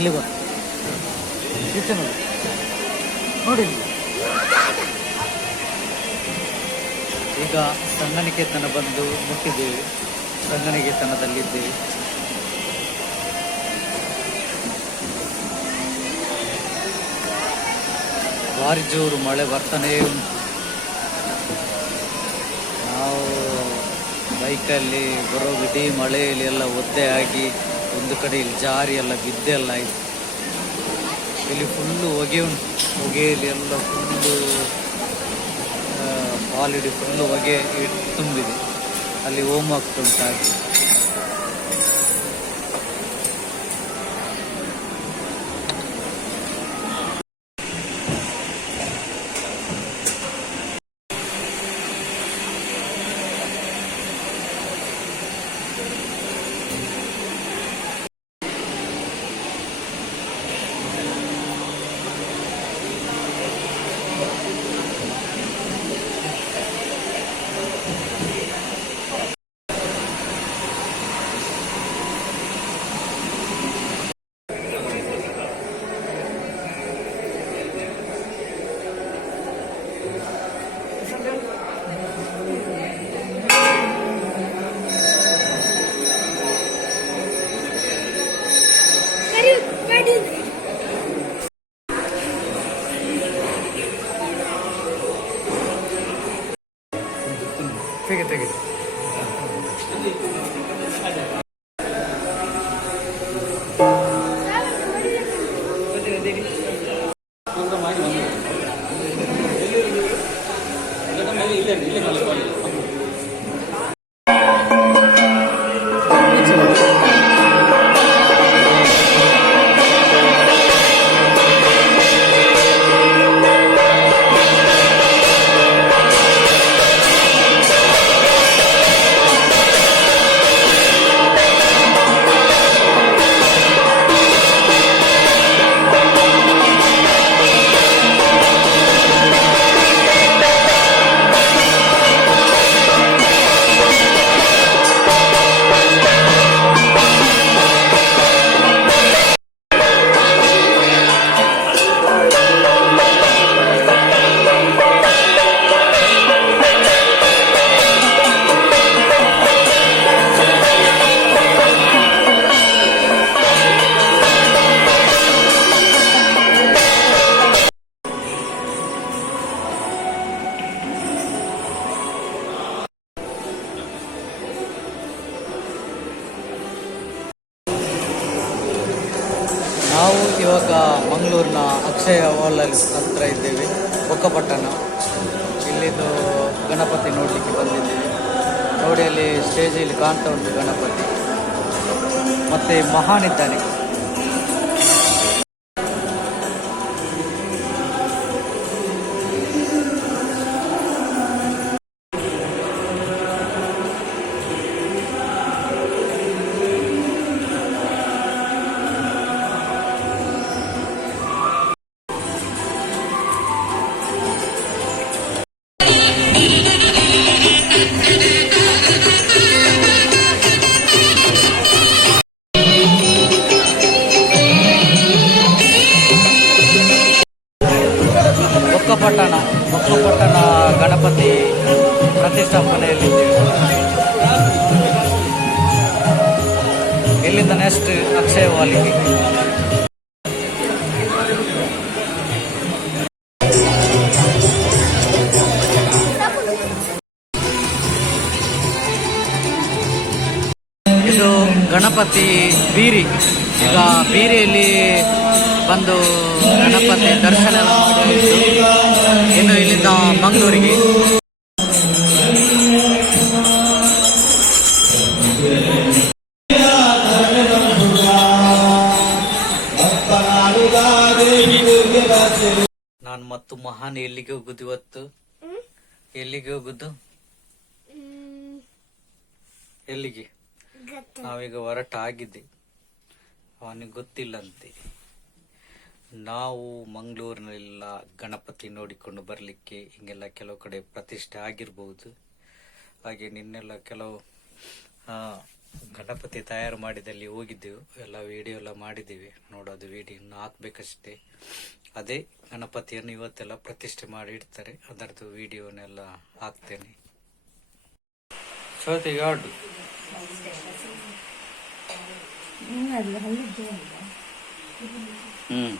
ಇಲ್ಲಿ ಬಾ ಈಚೆ ನೋಡಿ ನೋಡಿ ಈಗ ಸಂಗನಿಕೇತನ ಬಂದು ಮುಟ್ಟಿದ್ದೇವೆ. ಸಂಗನಿಕೇತನದಲ್ಲಿದ್ದೇವೆ. ಭಾರಿ ಜೋರು ಮಳೆ ಬರ್ತಾನೇ ಉಂಟು. ನಾವು ಬೈಕಲ್ಲಿ ಬರೋ ಇಡೀ ಮಳೆಯಲ್ಲಿ ಎಲ್ಲ ಒದ್ದೆ ಆಗಿ ಒಂದು ಕಡೆ ಇಲ್ಲಿ ಜಾರಿ ಎಲ್ಲ ಬಿದ್ದೆಲ್ಲ ಆಯಿತು. ಇಲ್ಲಿ ಫುಲ್ಲು ಹೊಗೆ ಉಂಟು. ಹೊಗೆಯಲ್ಲಿ ಎಲ್ಲ ಫುಲ್ಲು ಹಾಲಿಡೇ ಫುಲ್ಲು ಹೊಗೆ ತುಂಬಿದೆ. ಅಲ್ಲಿ ಹೋಮ ಆಗ್ತುಂಟು ಹಾಗೆ. ತೆಗೆ ನಾವು ಇವಾಗ ಮಂಗಳೂರಿನ ಅಕ್ಷಯ ಹಾಲ್ ಹತ್ರ ಇದ್ದೇವೆ. ಬೊಕ್ಕಪಟ್ಟಣ. ಇಲ್ಲಿದು ಗಣಪತಿ ನೋಡಲಿಕ್ಕೆ ಬಂದಿದ್ದೇವೆ. ನೋಡಿ ಅಲ್ಲಿ ಸ್ಟೇಜಲ್ಲಿ ಕಾಣ್ತಾ ಉಂಟು ಗಣಪತಿ. ಮತ್ತೆ ಮಹಾನ್ ಇದ್ದಾನೆ. ಬೊಕ್ಕಪಟ್ಟಣ ಗಣಪತಿ ಪ್ರತಿಷ್ಠಾಪನೆಯಲ್ಲಿದ್ದೇವೆ. ಇಲ್ಲಿಂದ ನೆಕ್ಸ್ಟ್ ಅಕ್ಷಯ ಹಾಲಿಗೆ. ಇದು ಗಣಪತಿ ಬೀರಿ. ಈಗ ಬೀರಿಯಲ್ಲಿ ಬಂದು ಗಣಪತಿ ದರ್ಶನ ಮಾಡಿದ್ದು. ಇನ್ನು ಇಲ್ಲಿಂದ ಮಂಗಳೂರಿಗೆ. ನಾನು ಮತ್ತು ಮಹಾನ್ ಎಲ್ಲಿಗೆ ಹೋಗುದು ಇವತ್ತು? ಎಲ್ಲಿಗೆ ಹೋಗುದು? ಎಲ್ಲಿಗೆ? ನಾವೀಗ ಹೊರಟಾಗಿದ್ದೆ. ಅವನಿಗೆ ಗೊತ್ತಿಲ್ಲಂತೆ. ನಾವು ಮಂಗಳೂರಿನೆಲ್ಲ ಗಣಪತಿ ನೋಡಿಕೊಂಡು ಬರಲಿಕ್ಕೆ ಹಿಂಗೆಲ್ಲ ಕೆಲವು ಕಡೆ ಪ್ರತಿಷ್ಠೆ ಆಗಿರ್ಬೋದು. ಹಾಗೆ ನಿನ್ನೆಲ್ಲ ಕೆಲವು ಗಣಪತಿ ತಯಾರು ಮಾಡಿದಲ್ಲಿ ಹೋಗಿದ್ದೆವು, ಎಲ್ಲ ವಿಡಿಯೋ ಎಲ್ಲ ಮಾಡಿದ್ದೀವಿ. ನೋಡೋದು ವಿಡಿಯೋ ಇನ್ನು ಹಾಕ್ಬೇಕಷ್ಟೇ. ಅದೇ ಗಣಪತಿಯನ್ನು ಇವತ್ತೆಲ್ಲ ಪ್ರತಿಷ್ಠೆ ಮಾಡಿ ಇಡ್ತಾರೆ, ಅದರದ್ದು ವಿಡಿಯೋನೆಲ್ಲ ಹಾಕ್ತೇನೆ. ಸೌತೆಗೆ ಆಡು ಅದು ಹಲ್ಲಿದ್ದು ಹ್ಮ್